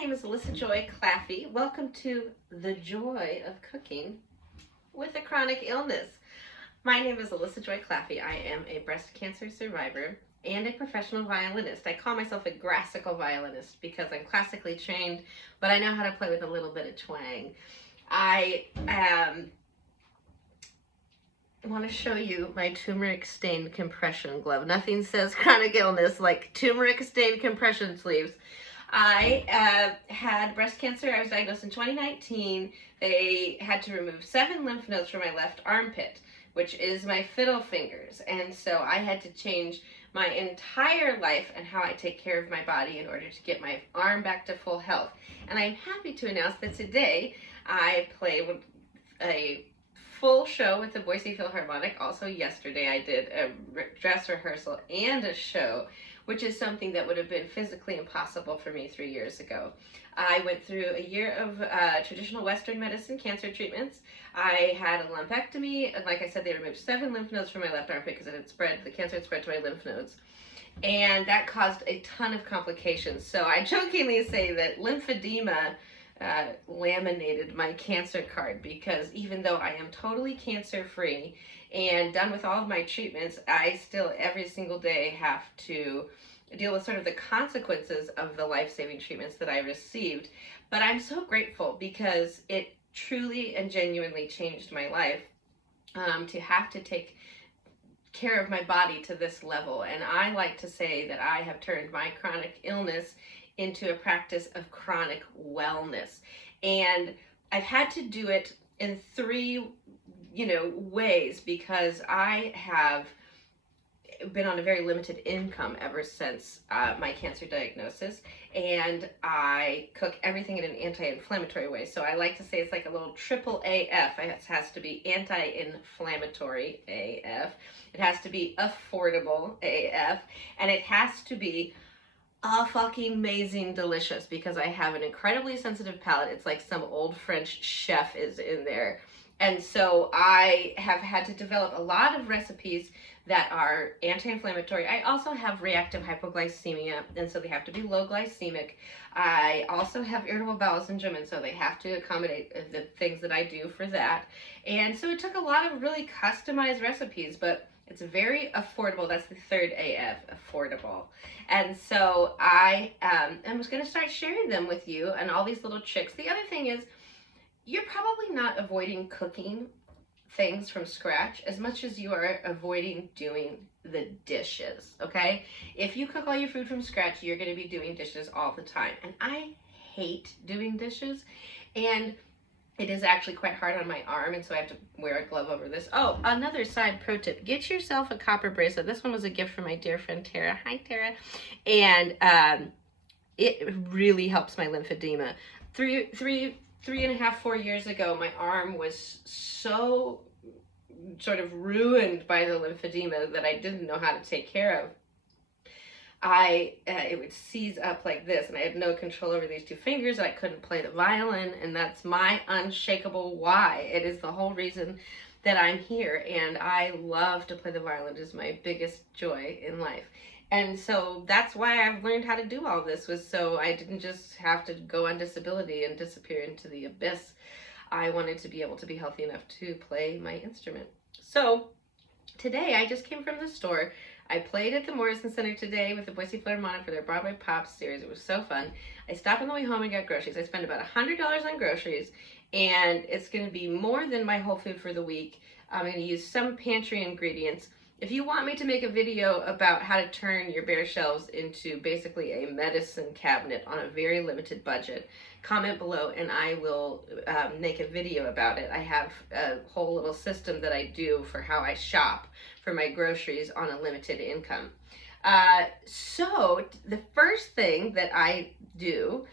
name is Alyssa Joy Claffey. Welcome to The Joy of Cooking with a Chronic Illness. My name is Alyssa Joy Claffey. I am a breast cancer survivor and a professional violinist. I call myself a grassical violinist because I'm classically trained, but I know how to play with a little bit of twang. I want to show you my turmeric stained compression glove. Nothing says chronic illness like turmeric stained compression sleeves. I had breast cancer. I was diagnosed in 2019. They had to remove 7 lymph nodes from my left armpit, which is my fiddle fingers. And so I had to change my entire life and how I take care of my body in order to get my arm back to full health. And I'm happy to announce that today I play with a full show with the Boise Philharmonic. Also yesterday I did a dress rehearsal and a show, which is something that would have been physically impossible for me 3 years ago. I went through a year of traditional Western medicine cancer treatments. I had a lumpectomy, and like I said, they removed 7 lymph nodes from my left armpit because it had spread, the cancer had spread to my lymph nodes. And that caused a ton of complications. So I jokingly say that lymphedema laminated my cancer card, because even though I am totally cancer-free and done with all of my treatments, I still every single day have to deal with sort of the consequences of the life-saving treatments that I received. But I'm so grateful because it truly and genuinely changed my life to have to take care of my body to this level. And I like to say that I have turned my chronic illness into a practice of chronic wellness. And I've had to do it in 3 ways, because I have been on a very limited income ever since my cancer diagnosis, and I cook everything in an anti-inflammatory way. So I like to say it's like a little triple AF. It has to be anti-inflammatory AF, it has to be affordable AF, and it has to be fucking amazing delicious, because I have an incredibly sensitive palate. It's like some old French chef is in there. And so I have had to develop a lot of recipes that are anti-inflammatory. I also have reactive hypoglycemia, and so they have to be low glycemic. I also have irritable bowel syndrome, and so they have to accommodate the things that I do for that. And so it took a lot of really customized recipes, but it's very affordable. That's the 3rd AF, affordable. And so I am just going to start sharing them with you and all these little tricks. The other thing is, you're probably not avoiding cooking things from scratch as much as you are avoiding doing the dishes, okay? If you cook all your food from scratch, you're going to be doing dishes all the time. And I hate doing dishes, and it is actually quite hard on my arm, and so I have to wear a glove over this. Oh, another side pro tip: get yourself a copper bracelet. This one was a gift from my dear friend Tara. Hi, Tara. And it really helps my lymphedema. 3.5, 4 years ago, my arm was so sort of ruined by the lymphedema that I didn't know how to take care of. It would seize up like this, and I had no control over these 2 fingers. I couldn't play the violin, and that's my unshakable why. It is the whole reason that I'm here, and I love to play the violin. It is my biggest joy in life. And so that's why I've learned how to do all this, was so I didn't just have to go on disability and disappear into the abyss. I wanted to be able to be healthy enough to play my instrument. So today I just came from the store. I played at the Morrison Center today with the Boise Philharmonic for their Broadway Pops series. It was so fun. I stopped on the way home and got groceries. I spent about $100 on groceries, and it's going to be more than my whole food for the week. I'm going to use some pantry ingredients. If you want me to make a video about how to turn your bare shelves into basically a medicine cabinet on a very limited budget, comment below and I will make a video about it. I have a whole little system that I do for how I shop for my groceries on a limited income. So the first thing that I do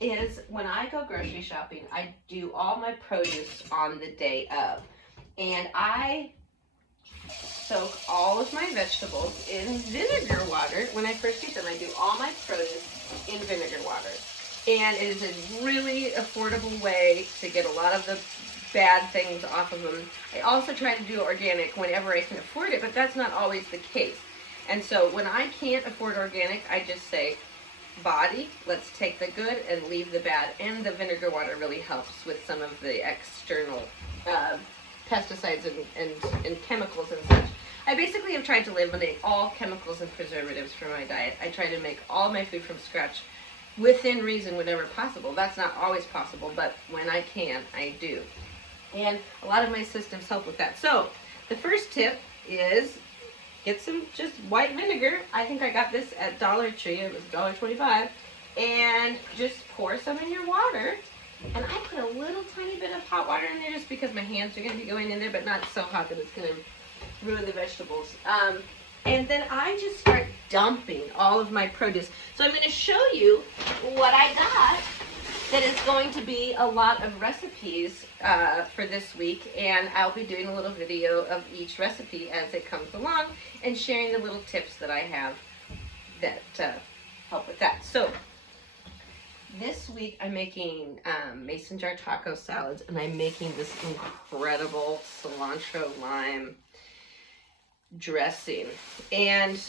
is, when I go grocery shopping, I do all my produce on the day of. And I soak all of my vegetables in vinegar water. When I first eat them, I do all my produce in vinegar water. And it is a really affordable way to get a lot of the bad things off of them. I also try to do organic whenever I can afford it, but that's not always the case. And so when I can't afford organic, I just say, body. Let's take the good and leave the bad. And the vinegar water really helps with some of the external pesticides and chemicals and such. I basically have tried to eliminate all chemicals and preservatives from my diet. I try to make all my food from scratch within reason whenever possible. That's not always possible, but when I can, I do. And a lot of my systems help with that. So the first tip is get some just white vinegar. I think I got this at Dollar Tree. It was $1.25. And just pour some in your water. And I put a little tiny bit of hot water in there just because my hands are going to be going in there, but not so hot that it's going to ruin the vegetables. And then I just start dumping all of my produce. So I'm going to show you what I got that is going to be a lot of recipes for this week, and I'll be doing a little video of each recipe as it comes along and sharing the little tips that I have that help with that. So this week I'm making mason jar taco salads, and I'm making this incredible cilantro lime dressing. And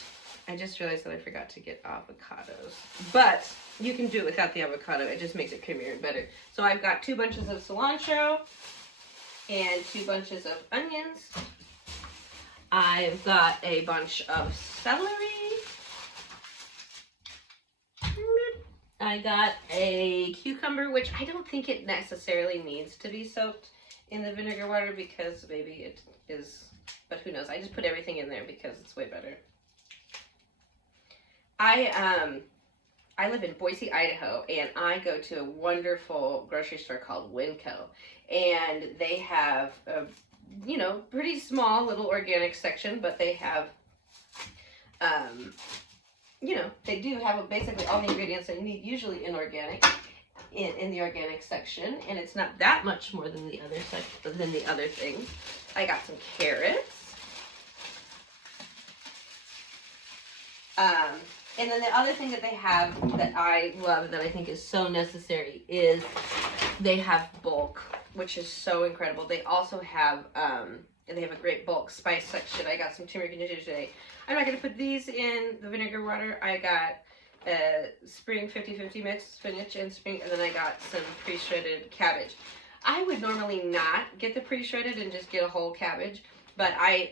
I just realized that I forgot to get avocados, but you can do it without the avocado. It just makes it creamier and better. So I've got 2 bunches of cilantro and 2 bunches of onions. I've got a bunch of celery. I got a cucumber, which I don't think it necessarily needs to be soaked in the vinegar water because maybe it is, but who knows. I just put everything in there because it's way better. I live in Boise, Idaho, and I go to a wonderful grocery store called Winco, and they have a, you know, pretty small little organic section, but they have, you know, they do have basically all the ingredients that you need, usually in organic, in the organic section, and it's not that much more than the other things. I got some carrots. And then the other thing that they have that I love, that I think is so necessary, is they have bulk, which is so incredible. They also have, they have a great bulk spice section. I got some turmeric and ginger today. I'm not going to put these in the vinegar water. I got spring 50-50 mixed spinach and spring, and then I got some pre-shredded cabbage. I would normally not get the pre-shredded and just get a whole cabbage, but I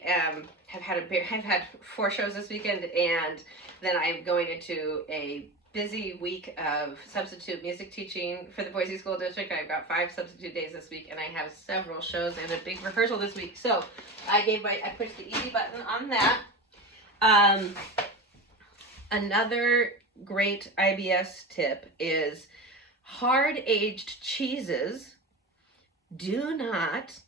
have had 4 shows this weekend, and then I'm going into a busy week of substitute music teaching for the Boise School District. I've got 5 substitute days this week, and I have several shows and a big rehearsal this week. So I pushed the easy button on that. Another great IBS tip is hard-aged cheeses do not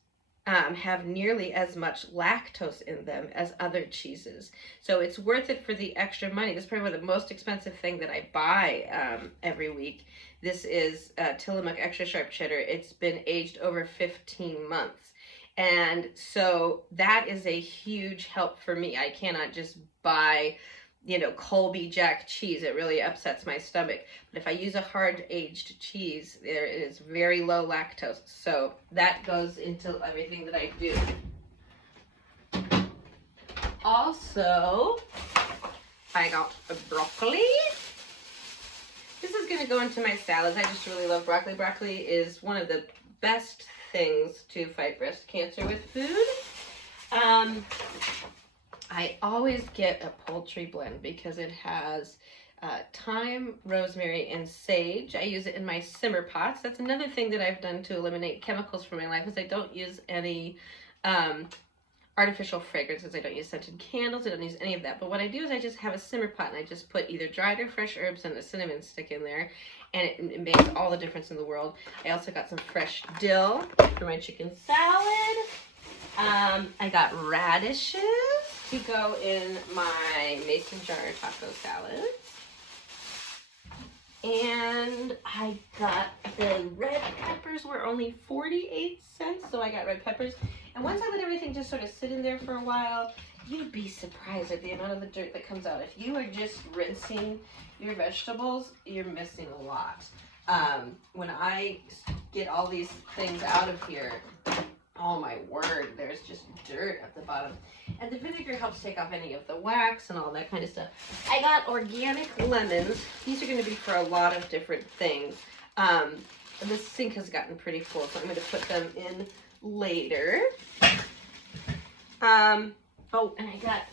have nearly as much lactose in them as other cheeses. So it's worth it for the extra money. This is probably the most expensive thing that I buy every week. This is Tillamook Extra Sharp Cheddar. It's been aged over 15 months. And so that is a huge help for me. I cannot just buy, you know, Colby Jack cheese. It really upsets my stomach. But if I use a hard-aged cheese, there is very low lactose. So that goes into everything that I do. Also, I got a broccoli. This is going to go into my salads. I just really love broccoli. Broccoli is one of the best things to fight breast cancer with food. I always get a poultry blend because it has thyme, rosemary, and sage. I use it in my simmer pots. That's another thing that I've done to eliminate chemicals from my life, is I don't use any artificial fragrances. I don't use scented candles. I don't use any of that. But what I do is I just have a simmer pot, and I just put either dried or fresh herbs and a cinnamon stick in there, and it makes all the difference in the world. I also got some fresh dill for my chicken salad. I got radishes to go in my mason jar taco salad. And I got the red peppers were only 48 cents, so I got red peppers. And once I let everything just sort of sit in there for a while, you'd be surprised at the amount of the dirt that comes out. If you are just rinsing your vegetables, you're missing a lot. When I get all these things out of here, Oh my word, there's just dirt at the bottom. And the vinegar helps take off any of the wax and all that kind of stuff. I got organic lemons. These are going to be for a lot of different things. This sink has gotten pretty full, so I'm going to put them in later. Oh, and I got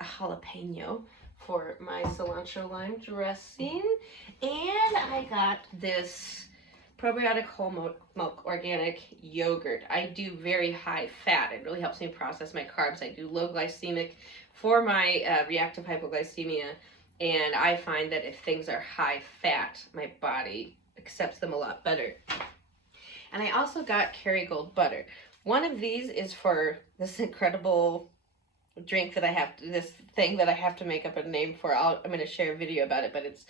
a jalapeno for my cilantro lime dressing. And I got this probiotic whole milk organic yogurt. I do very high fat. It really helps me process my carbs. I do low glycemic for my reactive hypoglycemia. And I find that if things are high fat, my body accepts them a lot better. And I also got Kerrygold butter. One of these is for this incredible drink that I have, this thing that I have to make up a name for. I'm going to share a video about it, but it's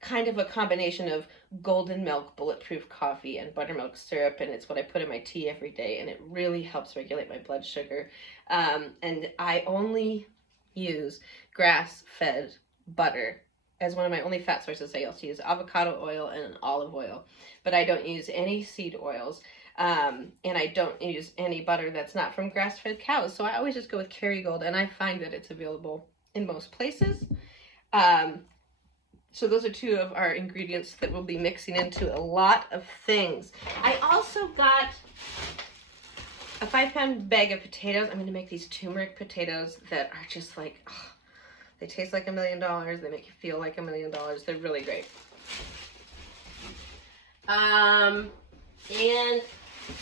kind of a combination of golden milk, bulletproof coffee, and buttermilk syrup, and it's what I put in my tea every day, and it really helps regulate my blood sugar. And I only use grass-fed butter as one of my only fat sources. I also use avocado oil and olive oil, but I don't use any seed oils. And I don't use any butter that's not from grass-fed cows. So I always just go with Kerrygold, and I find that it's available in most places. So those are two of our ingredients that we'll be mixing into a lot of things. I also got a 5-pound bag of potatoes. I'm going to make these turmeric potatoes that are just like, oh, they taste like $1 million. They make you feel like $1 million. They're really great. And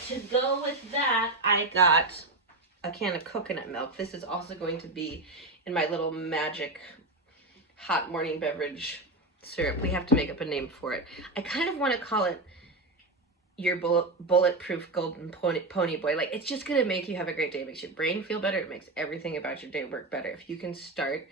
to go with that, I got a can of coconut milk. This is also going to be in my little magic hot morning beverage syrup. We have to make up a name for it. I kind of want to call it your bulletproof golden pony boy. Like, it's just going to make you have a great day. It makes your brain feel better. It makes everything about your day work better. If you can start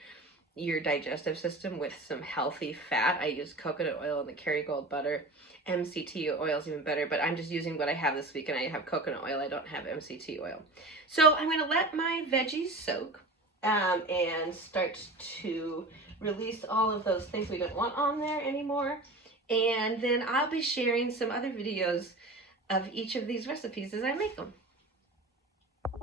your digestive system with some healthy fat. I use coconut oil and the Kerrygold butter. MCT oil is even better, but I'm just using what I have this week, and I have coconut oil. I don't have MCT oil. So I'm going to let my veggies soak and start to release all of those things we don't want on there anymore. And then I'll be sharing some other videos of each of these recipes as I make them.